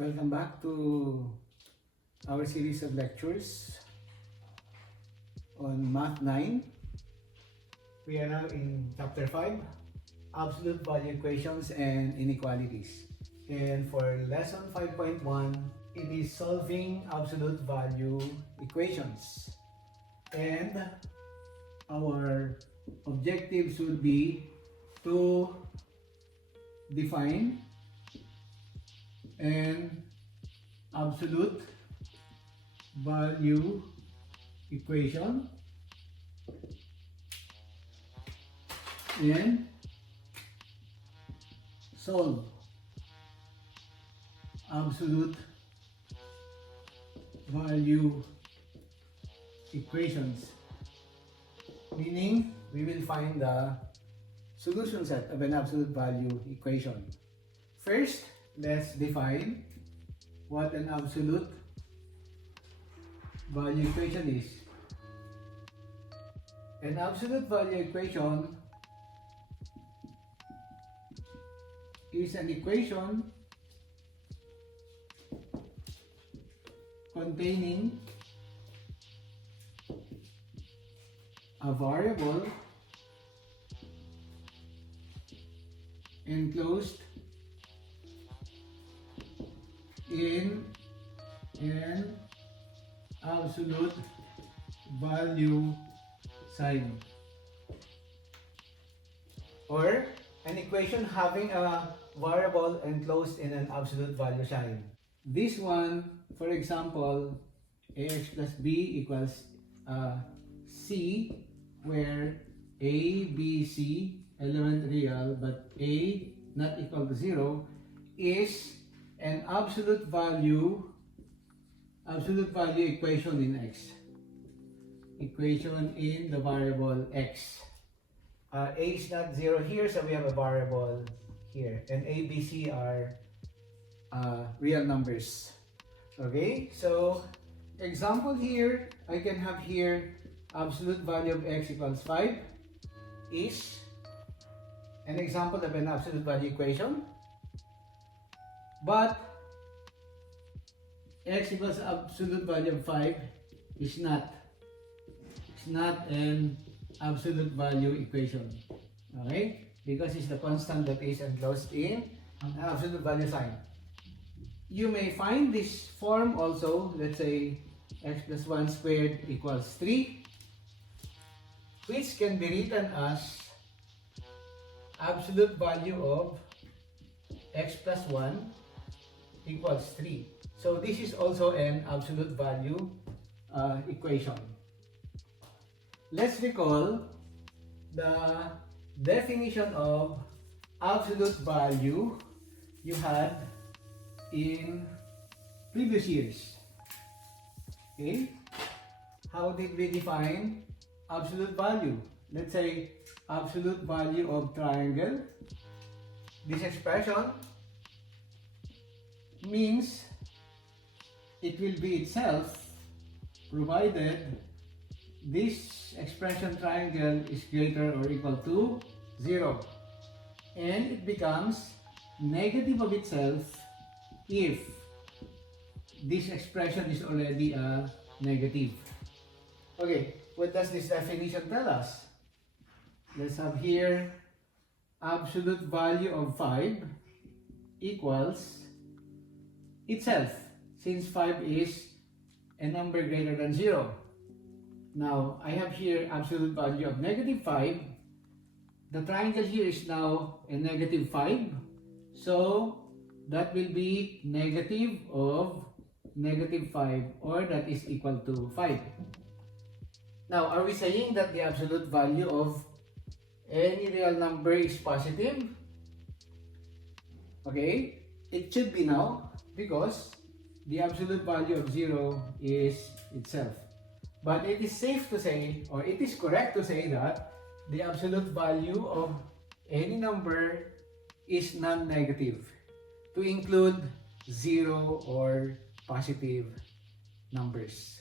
Welcome back to our series of lectures on Math 9. We are now in Chapter 5, Absolute Value Equations and Inequalities. And for Lesson 5.1, it is solving absolute value equations. And our objectives would be to define an absolute value equation and solve absolute value equations, meaning we will find the solution set of an absolute value equation. First, let's define what an absolute value equation is. An absolute value equation is an equation containing a variable enclosed in an absolute value sign, or an equation having a variable enclosed in an absolute value sign. This one, for example, ax plus b equals c, where a, b, c element real but a not equal to 0, is an absolute value equation in x. Equation in the variable x. A is not 0 here, so we have a variable here. And a, b, c are real numbers. Okay, so example here, I can have here absolute value of x equals 5 is an example of an absolute value equation. But x equals absolute value of 5 is not an absolute value equation. Okay? Because it's the constant that is enclosed in an absolute value sign. You may find this form also, let's say x plus 1 squared equals 3, which can be written as absolute value of x plus 1 equals 3. So this is also an absolute value equation. Let's recall the definition of absolute value you had in previous years. Okay? How did we define absolute value? Let's say absolute value of triangle. This expression means it will be itself provided this expression triangle is greater or equal to 0, and it becomes negative of itself if this expression is already a negative. Okay, what does this definition tell us? Let's have here absolute value of 5 equals itself, since 5 is a number greater than 0. Now, I have here absolute value of negative 5. The triangle here is now a negative 5. So, that will be negative of negative 5, or that is equal to 5. Now, are we saying that the absolute value of any real number is positive? Okay, it should be now, because the absolute value of 0 is itself. But it is safe to say, or it is correct to say, that the absolute value of any number is non-negative, to include 0 or positive numbers.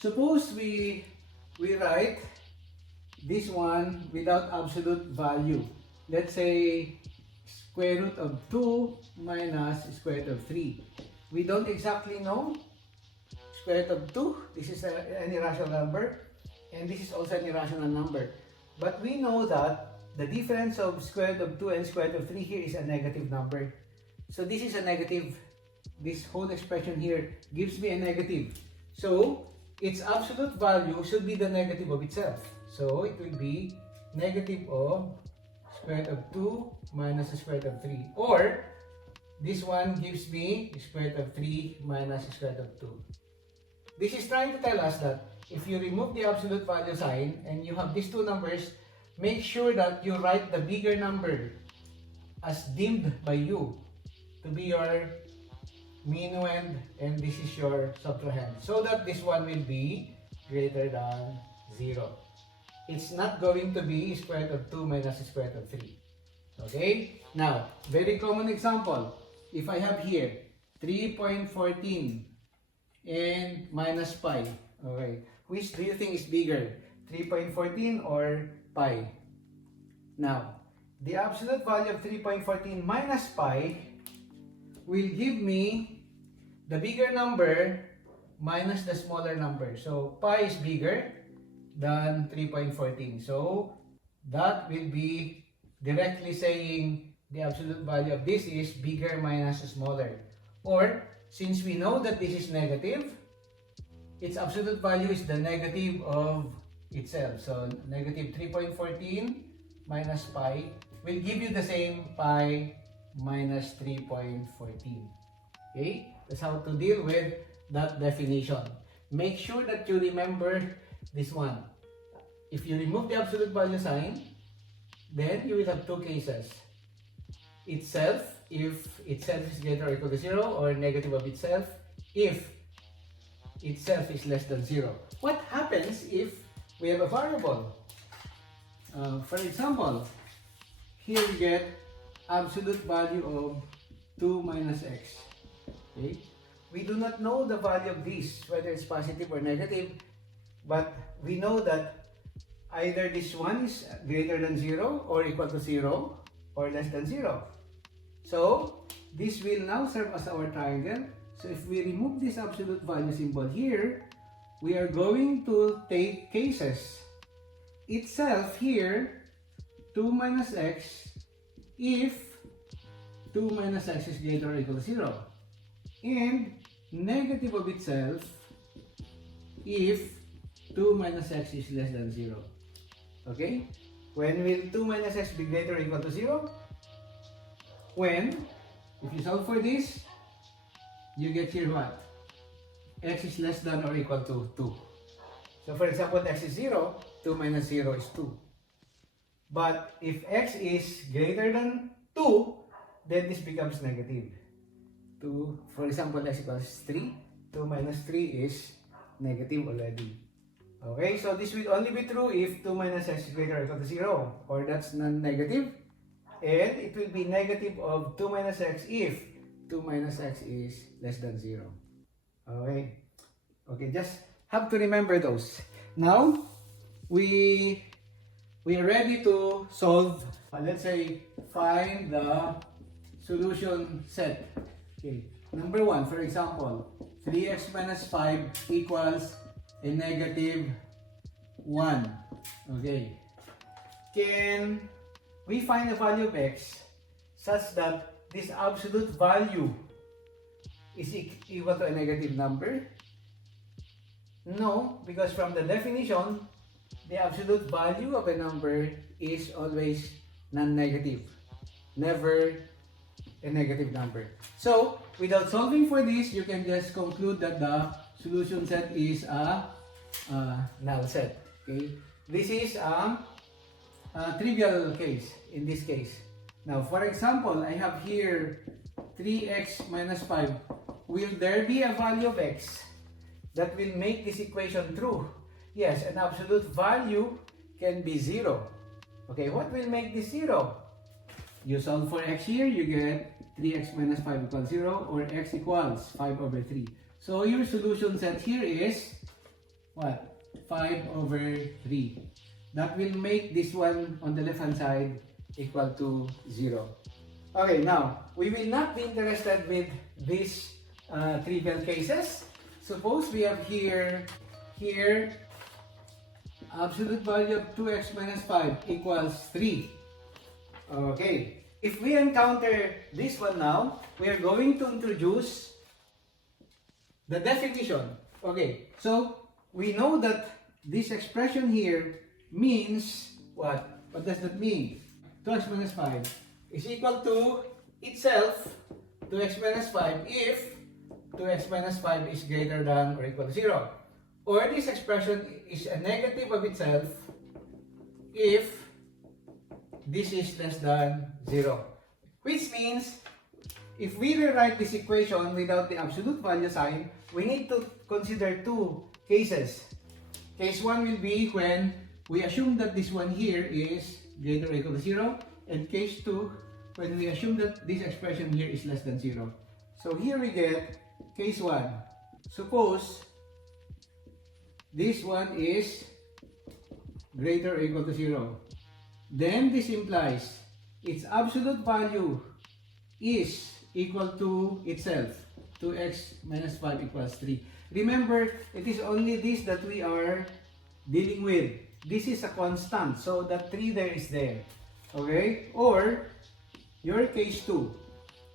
Suppose we write this one without absolute value. Let's say square root of 2 minus square root of 3. We don't exactly know square root of 2. This is an irrational number, and this is also an irrational number. But we know that the difference of square root of 2 and square root of 3 here is a negative number. So this is a negative. This whole expression here gives me a negative. So its absolute value should be the negative of itself. So it will be negative of square root of 2 minus the square root of 3. Or this one gives me square root of 3 minus the square root of 2. This is trying to tell us that if you remove the absolute value sign and you have these two numbers, make sure that you write the bigger number as deemed by you to be your minuend, and this is your subtrahend, so that this one will be greater than 0. It's not going to be square root of 2 minus square root of 3. Okay? Now, very common example. If I have here 3.14 and minus pi. Okay. Which do you think is bigger? 3.14 or pi? Now, the absolute value of 3.14 minus pi will give me the bigger number minus the smaller number. So, pi is bigger than 3.14. So, that will be directly saying the absolute value of this is bigger minus smaller. Or, since we know that this is negative, its absolute value is the negative of itself. So, negative 3.14 minus pi will give you the same pi minus 3.14. Okay? That's how to deal with that definition. Make sure that you remember this one. If you remove the absolute value sign, then you will have two cases. Itself, if itself is greater or equal to 0, or negative of itself, if itself is less than 0. What happens if we have a variable? For example, here we get absolute value of 2 minus x. Okay? We do not know the value of this, whether it's positive or negative, but we know that either this one is greater than 0 or equal to 0 or less than 0. So, this will now serve as our triangle. So, if we remove this absolute value symbol here, we are going to take cases. Itself here, 2 minus x, if 2 minus x is greater or equal to 0. And negative of itself, if 2 minus x is less than 0. Okay? When will 2 minus x be greater or equal to 0? When, if you solve for this, you get here what? X is less than or equal to 2. So for example, x is 0, 2 minus 0 is 2. But if x is greater than 2, then this becomes negative. 2, for example, x equals 3. 2 minus 3 is negative already. Okay, so this will only be true if 2 minus x is greater or equal to 0, or that's non-negative. And it will be negative of 2 minus x if 2 minus x is less than 0. Okay, okay, just have to remember those. Now, we are ready to solve, let's say, find the solution set. Okay, number 1, for example, 3x minus 5 equals a negative 1. Okay, can we find the value of x such that this absolute value is equal to a negative number? No, because from the definition, the absolute value of a number is always non-negative, never a negative number. So, without solving for this, you can just conclude that the solution set is a null set. Okay, this is a trivial case in this case. Now, for example, I have here 3x minus 5. Will there be a value of x that will make this equation true? Yes, an absolute value can be 0. Okay, what will make this 0? You solve for x here, you get 3x minus 5 equals 0, or x equals 5 over 3. So your solution set here is what? 5 over 3. That will make this one on the left hand side equal to 0. Okay, now, we will not be interested with these trivial cases. Suppose we have here, absolute value of 2x minus 5 equals 3. Okay, if we encounter this one now, we are going to introduce the definition. Okay, so we know that this expression here means what? What does that mean? 2x minus 5 is equal to itself 2x minus 5 if 2x minus 5 is greater than or equal to 0. Or this expression is a negative of itself if this is less than 0. Which means, if we rewrite this equation without the absolute value sign, we need to consider two cases. Case 1 will be when we assume that this one here is greater or equal to 0. And case 2, when we assume that this expression here is less than 0. So here we get case 1. Suppose this one is greater or equal to 0. Then this implies its absolute value is equal to itself. 2x minus 5 equals 3. Remember, it is only this that we are dealing with. This is a constant, so that 3 there is there. Okay? Or, your case 2.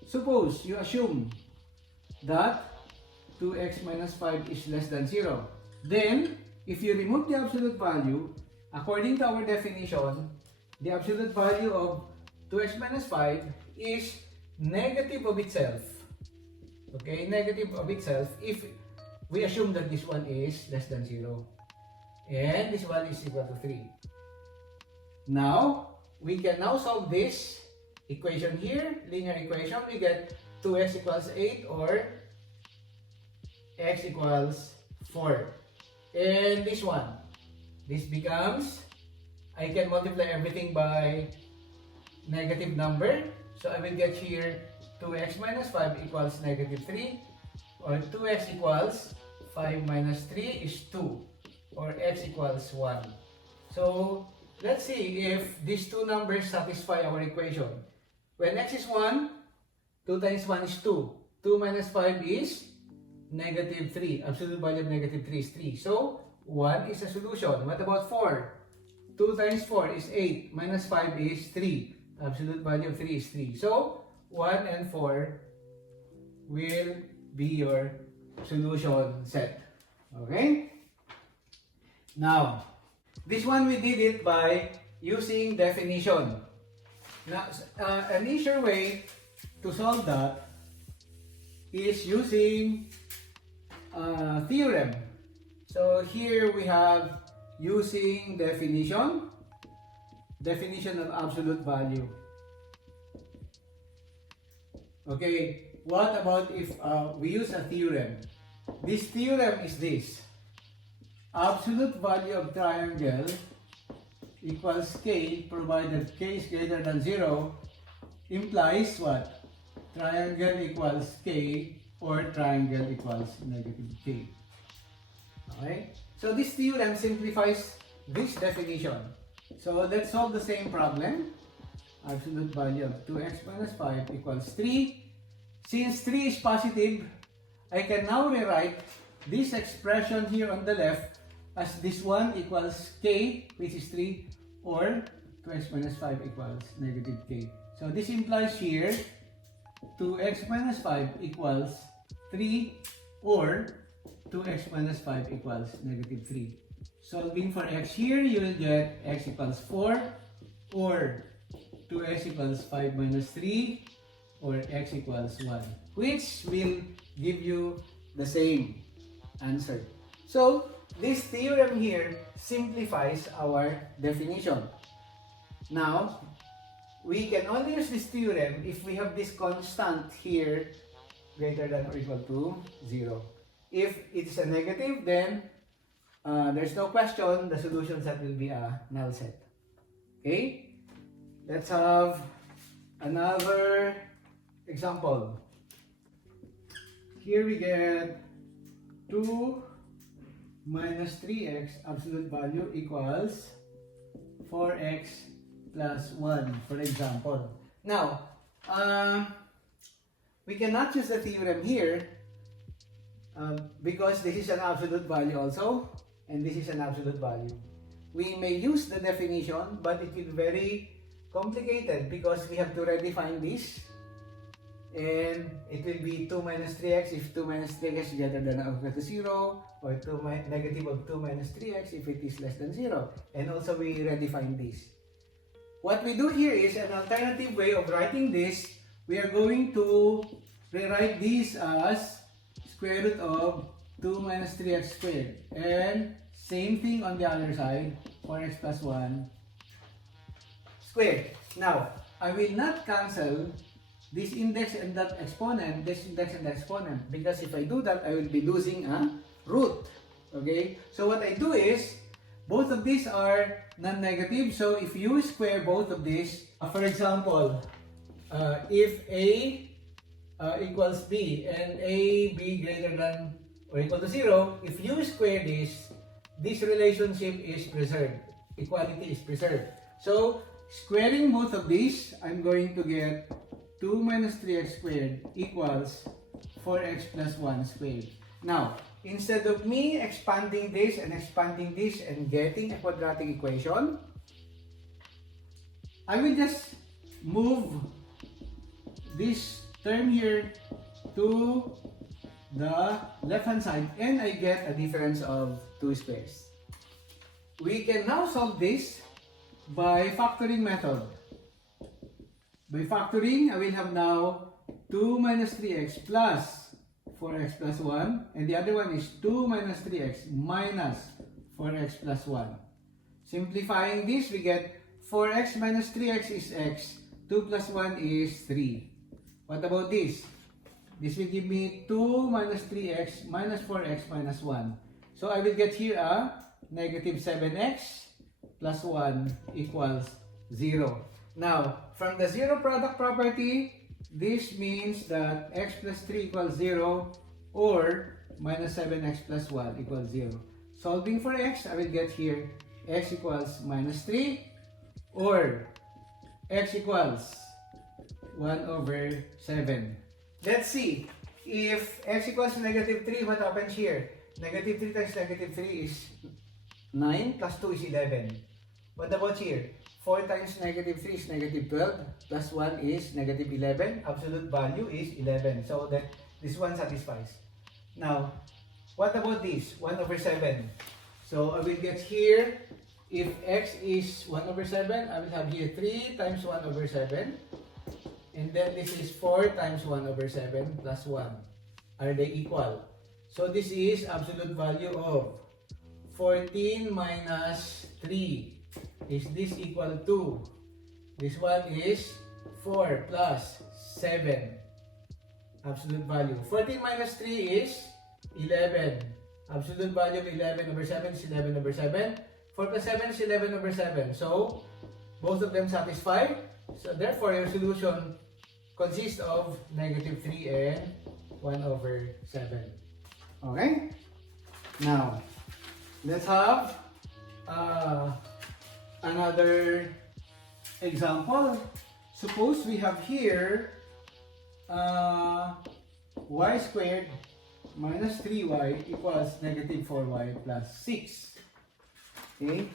Suppose you assume that 2x minus 5 is less than 0. Then, if you remove the absolute value, according to our definition, the absolute value of 2x minus 5 is negative of itself. Okay, negative of itself if we assume that this one is less than 0. And this one is equal to 3. Now, we can now solve this equation here, linear equation. We get 2x equals 8 or x equals 4. And this one, this becomes, I can multiply everything by negative number. So I will get here 2x minus 5 equals negative 3. Or 2x equals 5 minus 3 is 2. Or x equals 1. So let's see if these two numbers satisfy our equation. When x is 1, 2 times 1 is 2. 2 minus 5 is negative 3. Absolute value of negative 3 is 3. So, 1 is a solution. What about 4? 2 times 4 is 8. Minus 5 is 3. Absolute value of 3 is 3. So, 1 and 4 will be your solution set. Okay? Now, this one we did it by using definition. Now, an easier way to solve that is using theorem. So here we have using definition of absolute value. Okay, what about if we use a theorem? This theorem is this. Absolute value of triangle equals k provided k is greater than 0 implies what? Triangle equals k or triangle equals negative k. Okay? So this theorem simplifies this definition. So let's solve the same problem. Absolute value of 2x minus 5 equals 3. Since 3 is positive, I can now rewrite this expression here on the left as this one equals k, which is 3, or 2x minus 5 equals negative k. So this implies here 2x minus 5 equals 3 or 2x minus 5 equals negative 3. Solving for x here, you will get x equals 4 or 2x equals 5 minus 3 or x equals 1, which will give you the same answer. So, this theorem here simplifies our definition. Now, we can only use this theorem if we have this constant here greater than or equal to 0. If it's a negative, then there's no question, the solution set will be a null set. Okay? Let's have another example. Here we get 2 minus 3x absolute value equals 4x plus 1, for example. Now, We cannot use the theorem here because this is an absolute value also, and this is an absolute value. We may use the definition, but it will be very complicated because we have to redefine this, and it will be 2 minus 3x if 2 minus 3x is greater than or equal to 0, or negative of 2 minus 3x if it is less than 0. And also we redefine this. What we do here is an alternative way of writing this. We are going to rewrite this as square root of 2 minus 3x squared. And same thing on the other side, 4x plus 1 squared. Now, I will not cancel this index and that exponent, this index and the exponent, because if I do that, I will be losing a root. Okay? So what I do is, both of these are non-negative. So if you square both of these, for example, if A equals B and B greater than or equal to 0, if you square this relationship is preserved. Equality is preserved. So squaring both of these, I'm going to get 2 minus 3x squared equals 4x plus 1 squared. Now, instead of me expanding this and getting a quadratic equation, I will just move this term here to the left hand side and I get a difference of 2 squares. We can now solve this by factoring method. By factoring, I will have now 2 minus 3x plus 4x plus 1, and the other one is 2 minus 3x minus 4x plus 1. Simplifying this, we get 4x minus 3x is x, 2 plus 1 is 3. What about this? This will give me 2 minus 3x minus 4x minus 1. So I will get here a negative 7x plus 1 equals 0. Now, from the zero product property, this means that x plus 3 equals 0 or minus 7x plus 1 equals 0. Solving for x, I will get here x equals minus 3 or x equals 1 over 7. Let's see. If x equals negative 3, what happens here? Negative 3 times negative 3 is 9 plus 2 is 11. What about here? 4 times negative 3 is negative 12 plus 1 is negative 11. Absolute value is 11. So that this one satisfies. Now, what about this? 1 over 7. So I will get here, if x is 1 over 7, I will have here 3 times 1 over 7. And then this is 4 times 1 over 7 plus 1. Are they equal? So this is absolute value of 14 minus 3. Is this equal to? This one is 4 plus 7. Absolute value. 14 minus 3 is 11. Absolute value of 11 over 7 is 11 over 7. 4 plus 7 is 11 over 7. So, both of them satisfy. So, therefore, your solution consists of negative 3 and 1 over 7. Okay? Now, let's have another example. Suppose we have here y squared minus 3y equals negative 4y plus 6. Okay?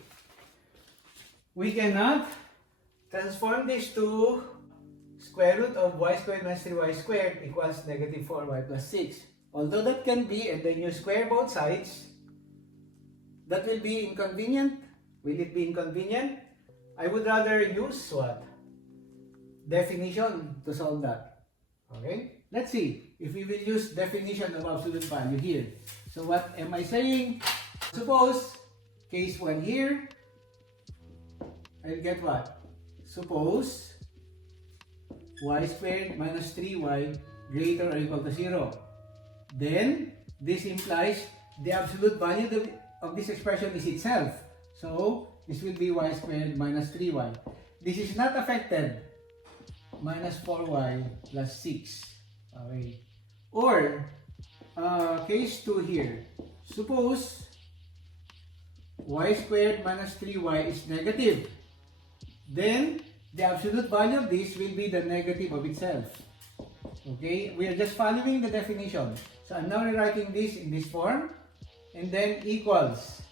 We cannot transform this to square root of y squared minus 3y squared equals negative 4y plus 6. Although that can be, and then you square both sides, that will be inconvenient. Will it be inconvenient? I would rather use what? Definition to solve that. Okay? Let's see if we will use definition of absolute value here. So what am I saying? Suppose, case 1 here, I'll get what? Suppose y squared minus 3y greater or equal to 0. Then, this implies the absolute value of this expression is itself. So, this will be y squared minus 3y. This is not affected. Minus 4y plus 6. Okay. Or, case 2 here. Suppose y squared minus 3y is negative. Then, the absolute value of this will be the negative of itself. Okay, we are just following the definition. So I'm now rewriting this in this form, and then equals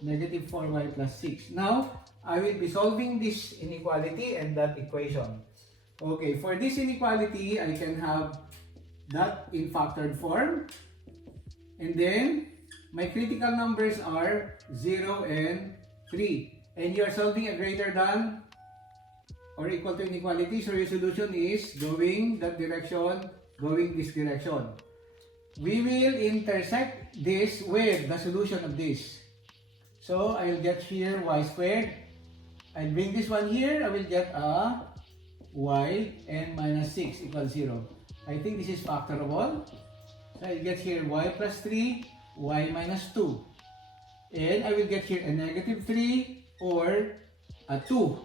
negative 4y plus 6. Now, I will be solving this inequality and that equation. Okay, for this inequality, I can have that in factored form. And then, my critical numbers are 0 and 3. And you are solving a greater than or equal to inequality. So your solution is going that direction, going this direction. We will intersect this with the solution of this. So I'll get here y squared. I'll bring this one here. I will get a y and minus 6 equals 0. I think this is factorable. So I'll get here y plus 3, y minus 2. And I will get here a negative 3 or a 2.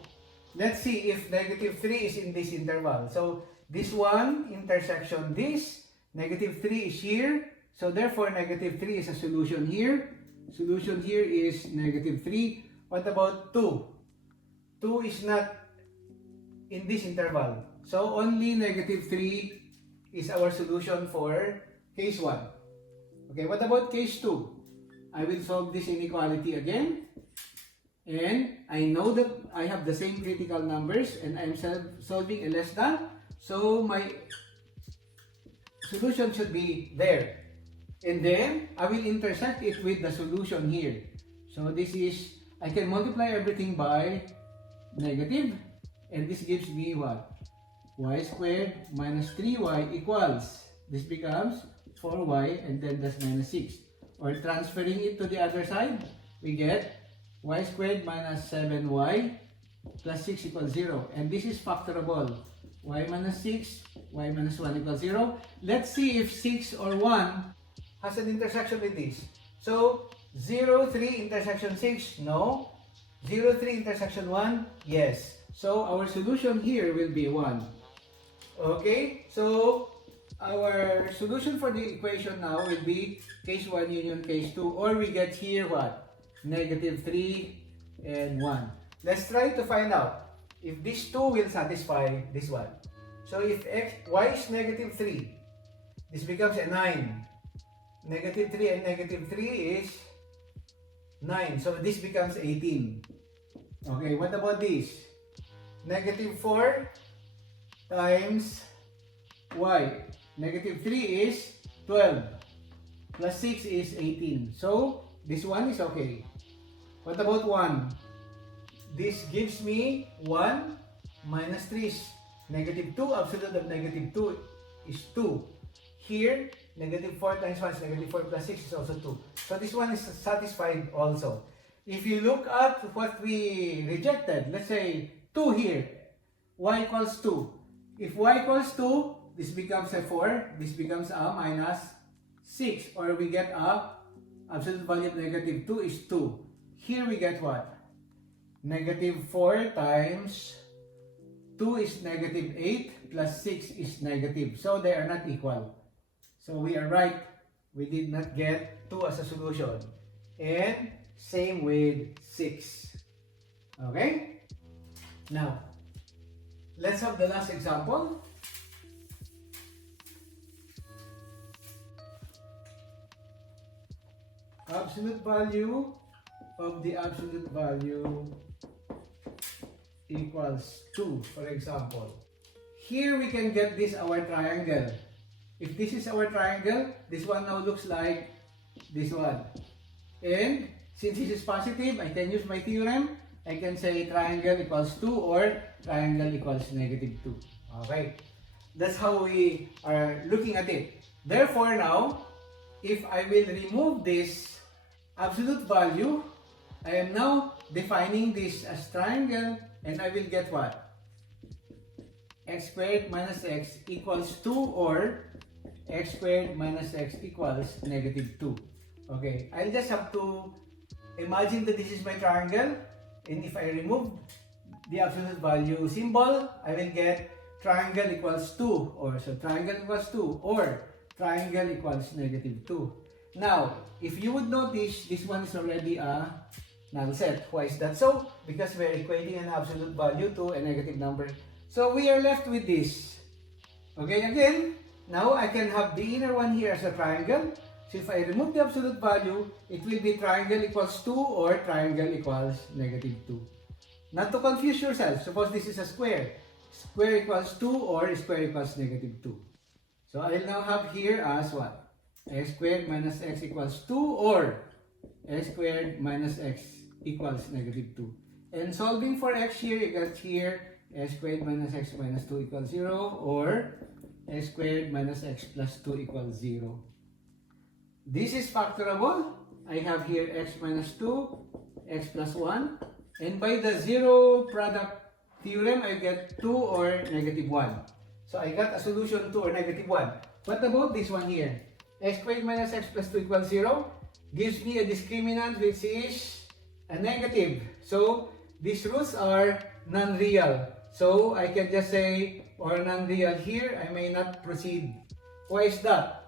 Let's see if negative 3 is in this interval. So this one intersection this. Negative 3 is here. So therefore negative 3 is a solution here. Solution here is negative 3. What about 2? 2 is not in this interval. So only negative 3 is our solution for case 1. Okay, what about case 2? I will solve this inequality again. And I know that I have the same critical numbers and I'm solving a less than. So my solution should be there. And then I will intersect it with the solution here. So this is, I can multiply everything by negative. And this gives me what? Y squared minus 3y equals. This becomes 4y and then that's minus 6. Or transferring it to the other side, we get y squared minus 7y plus 6 equals 0. And this is factorable. Y minus 6, y minus 1 equals 0. Let's see if 6 or 1 has an intersection with this. So, 0, 3 intersection 6, no. 0, 3 intersection 1, yes. So, our solution here will be 1. Okay, so our solution for the equation now will be case 1 union case 2. Or we get here what? Negative 3 and 1. Let's try to find out if this 2 will satisfy this one. So if y is negative 3, this becomes a 9. Negative 3 and negative 3 is 9. So this becomes 18. Okay, what about this? Negative 4 times y. Negative 3 is 12. Plus 6 is 18. So this one is okay. What about 1? This gives me 1 minus 3 is negative 2. Absolute of negative 2 is 2. Here, negative 4 times 1 is negative 4 plus 6 is also 2. So this one is satisfied also. If you look at what we rejected, let's say 2 here, y equals 2. If y equals 2, this becomes a 4, this becomes a minus 6. Or we get a absolute value of negative 2 is 2. Here we get what? Negative 4 times 2 is negative 8 plus 6 is negative. So they are not equal. So we are right. We did not get 2 as a solution. And same with 6. Okay? Now, let's have the last example. Absolute value of the absolute value equals 2, for example. Here we can get this our triangle. If this is our triangle, this one now looks like this one. And since this is positive, I can use my theorem. I can say triangle equals 2 or triangle equals negative 2. Okay. That's how we are looking at it. Therefore now, if I will remove this absolute value, I am now defining this as triangle and I will get what? X squared minus x equals 2 or x squared minus x equals negative 2. Okay, I'll just have to imagine that this is my triangle, and if I remove the absolute value symbol, I will get triangle equals 2 or so triangle equals 2 or triangle equals negative 2. Now, if you would notice, this one is already a null set. Why is that so? Because we're equating an absolute value to a negative number. So we are left with this. Okay, again, now I can have the inner one here as a triangle. So if I remove the absolute value, it will be triangle equals 2 or triangle equals negative 2. Not to confuse yourself, suppose this is a square. Square equals 2 or square equals negative 2. So I'll now have here as what? X squared minus x equals 2 or x squared minus x equals negative 2. And solving for x here, you got here x squared minus x minus 2 equals 0 or x squared minus x plus 2 equals 0. This is factorable. I have here x minus 2, x plus 1. And by the zero product theorem, I get 2 or negative 1. So I got a solution 2 or negative 1. What about this one here? X squared minus x plus 2 equals 0 gives me a discriminant which is a negative. So these roots are non-real. So I can just say, or non-real here, I may not proceed. Why is that?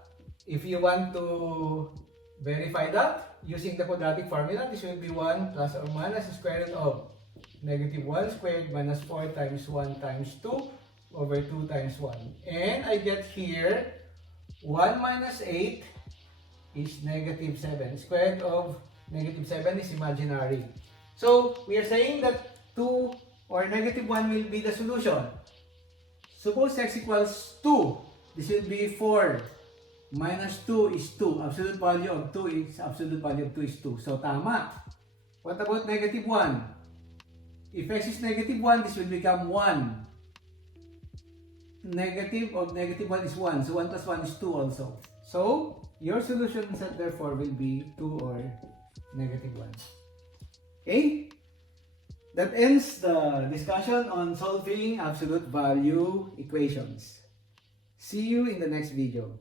If you want to verify that, using the quadratic formula, this will be 1 plus or minus the square root of negative 1 squared minus 4 times 1 times 2 over 2 times 1. And I get here 1 minus 8 is negative 7. Square root of negative 7 is imaginary. So we are saying that 2 or negative 1 will be the solution. Suppose x equals 2. This will be 4. Minus 2 is 2. Absolute value of 2 is absolute value of 2 is 2. So tama. What about negative 1? If x is negative 1, this will become 1. Negative of negative 1 is 1. So 1 plus 1 is 2 also. So your solution set therefore will be 2 or negative 1. Okay? That ends the discussion on solving absolute value equations. See you in the next video.